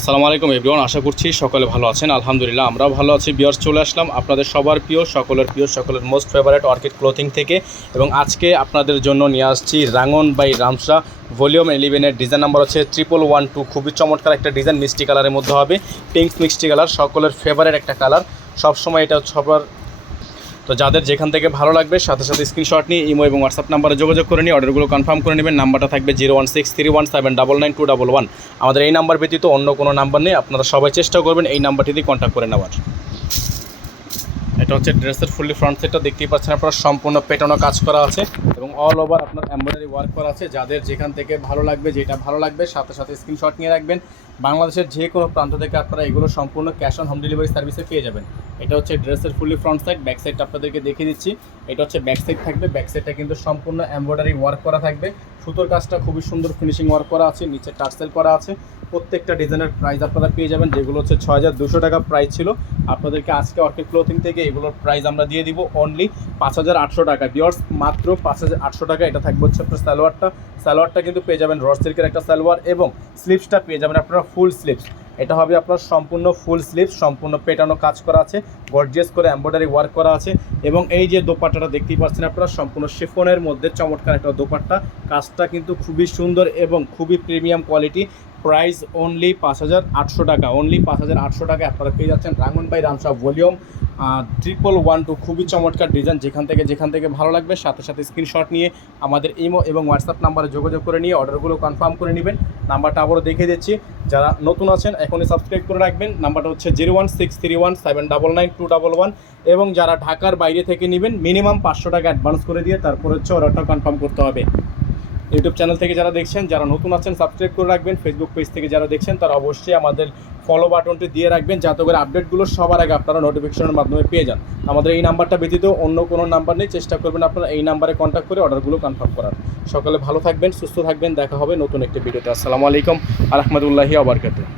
আসসালামু আলাইকুম এভরিওয়ান, আশা করছি সকলে ভালো আছেন। আলহামদুলিল্লাহ আমরাও ভালো আছি। ভিউয়ার্স, চলে আসলাম আপনাদের সবার প্রিয়, সকলের মোস্ট ফেভারিট অর্কিড ক্লোথিং থেকে। এবং আজকে আপনাদের জন্য নিয়ে আসছি রাঙ্গন by Ramsha volume 11-এর design number হচ্ছে 1112। খুবই চমৎকার একটা ডিজাইন, মিষ্টি কালারের মধ্যে হবে, পিঙ্ক মিষ্টি কালার, সকলের ফেভারিট একটা কালার। সবসময় এটা সবার, তো যাদের যেখান থেকে ভালো লাগবে সাথে সাথে স্ক্রিনশট নিয়ে ইমো এবং হোয়াটসঅ্যাপ নাম্বারে যোগাযোগ করে নিয়ে অর্ডারগুলো কনফার্ম করে নেবেন। নাম্বারটা থাকবে 01631799211। আমাদের এই নাম্বার ব্যতীত অন্য কোনো নাম্বার নেই, আপনারা সবাই চেষ্টা করবেন এই নাম্বারটি দিয়ে কন্ট্যাক্ট করে নেওয়ার। এটা হচ্ছে ড্রেসের ফুললি ফ্রন্ট সেটটা, দেখতেই পাচ্ছেন আপনারা, সম্পূর্ণ পেটানো কাজ করা আছে এবং অল ওভার আপনার এমব্রয়ডারি ওয়ার্ক করা আছে। যাদের যেখান থেকে ভালো লাগবে, যেটা ভালো লাগবে সাথে সাথে স্ক্রিনশট নিয়ে রাখবেন। বাংলাদেশের যে কোনো প্রান্ত থেকে আপনারা এগুলো সম্পূর্ণ ক্যাশ অন হোম ডেলিভারি সার্ভিসে পেয়ে যাবেন। এটা হচ্ছে ড্রেসের ফুললি ফ্রন্ট সাইড। ব্যাক সাইডটা আপনাদেরকে দেখিয়ে দিচ্ছি। এটা হচ্ছে ব্যাক সাইড থাকবে, ব্যাক সাইডটা কিন্তু সম্পূর্ণ এমব্রয়ডারি ওয়ার্ক করা থাকবে। সুতোর কাজটা খুবই সুন্দর ফিনিশিং ওয়ার্ক করা আছে, নিচে টার্সেল করা আছে। প্রত্যেকটা ডিজাইনের প্রাইস আপনারা পেয়ে যাবেন, যেগুলো হচ্ছে 6200 টাকা প্রাইস ছিল। আপনাদেরকে আজকে অর্কিড ক্লোথিং থেকে এগুলোর প্রাইস আমরা দিয়ে দিব অনলি 5800 টাকা। ভিউয়ার্স, মাত্র 5800 টাকা। এটা থাকবে হচ্ছে আপনার সালোয়ারটা কিন্তু পেয়ে যাবেন রড সিল্কের একটা সালোয়ার, এবং স্লিভসটা পেয়ে যাবেন আপনারা ফুল স্লিভস। এটা হবে আপনার সম্পূর্ণ ফুল স্লিভস, সম্পূর্ণ পেটানো কাজ করা আছে, গর্জিয়াস করে এমব্রয়ডারি ওয়ার্ক করা আছে। এবং এই যে দোপাট্টাটা দেখতেই পাচ্ছেন আপনারা, সম্পূর্ণ শিফনের মধ্যে চমৎকার একটা দোপাট্টা। কাজটা কিন্তু খুবই সুন্দর এবং খুবই প্রিমিয়াম কোয়ালিটি। প্রাইস অনলি 5800 টাকা। অনলি 5800 টাকায় আপনারা পেয়ে যাচ্ছেন রাঙ্গন বাই রামসা ভলিউম 1112। খুবই চমৎকার ডিজাইন। যেখান থেকে ভালো লাগবে সাথে সাথে স্ক্রিনশট নিয়ে আমাদের ইমো এবং হোয়াটসঅ্যাপ নাম্বারে যোগাযোগ করে নিয়ে অর্ডারগুলো কনফার্ম করে নেবেন। নাম্বারটা আবারও দেখিয়ে দিচ্ছি, যারা নতুন আছেন এখনই সাবস্ক্রাইব করে রাখবেন। নাম্বারটা হচ্ছে 01631799211। এবং যারা ঢাকার বাইরে থেকে নেবেন মিনিমাম 500 টাকা অ্যাডভান্স করে দিয়ে তারপর হচ্ছে অর্ডারটা কনফার্ম করতে হবে। ইউটিউব চ্যানেল থেকে যারা দেখছেন, যারা নতুন আছেন সাবস্ক্রাইব করে রাখবেন। ফেসবুক পেজ থেকে যারা দেখছেন তারা অবশ্যই আমাদের ফলো বাটনটি দিয়ে রাখবেন, যাতে করে আপডেটগুলো সবার আগে আপনারা নোটিফিকেশনের মাধ্যমে পেয়ে যান। আমাদের এই নাম্বারটা ব্যতীত অন্য কোনো নাম্বার নেই, চেষ্টা করবেন আপনারা এই নাম্বারে কন্ট্যাক্ট করে অর্ডারগুলো কনফার্ম করার। সকলে ভালো থাকবেন, সুস্থ থাকবেন, দেখা হবে নতুন একটি ভিডিওতে। আসসালামু আলাইকুম ওয়া রাহমাতুল্লাহি ওয়া বারাকাতুহু।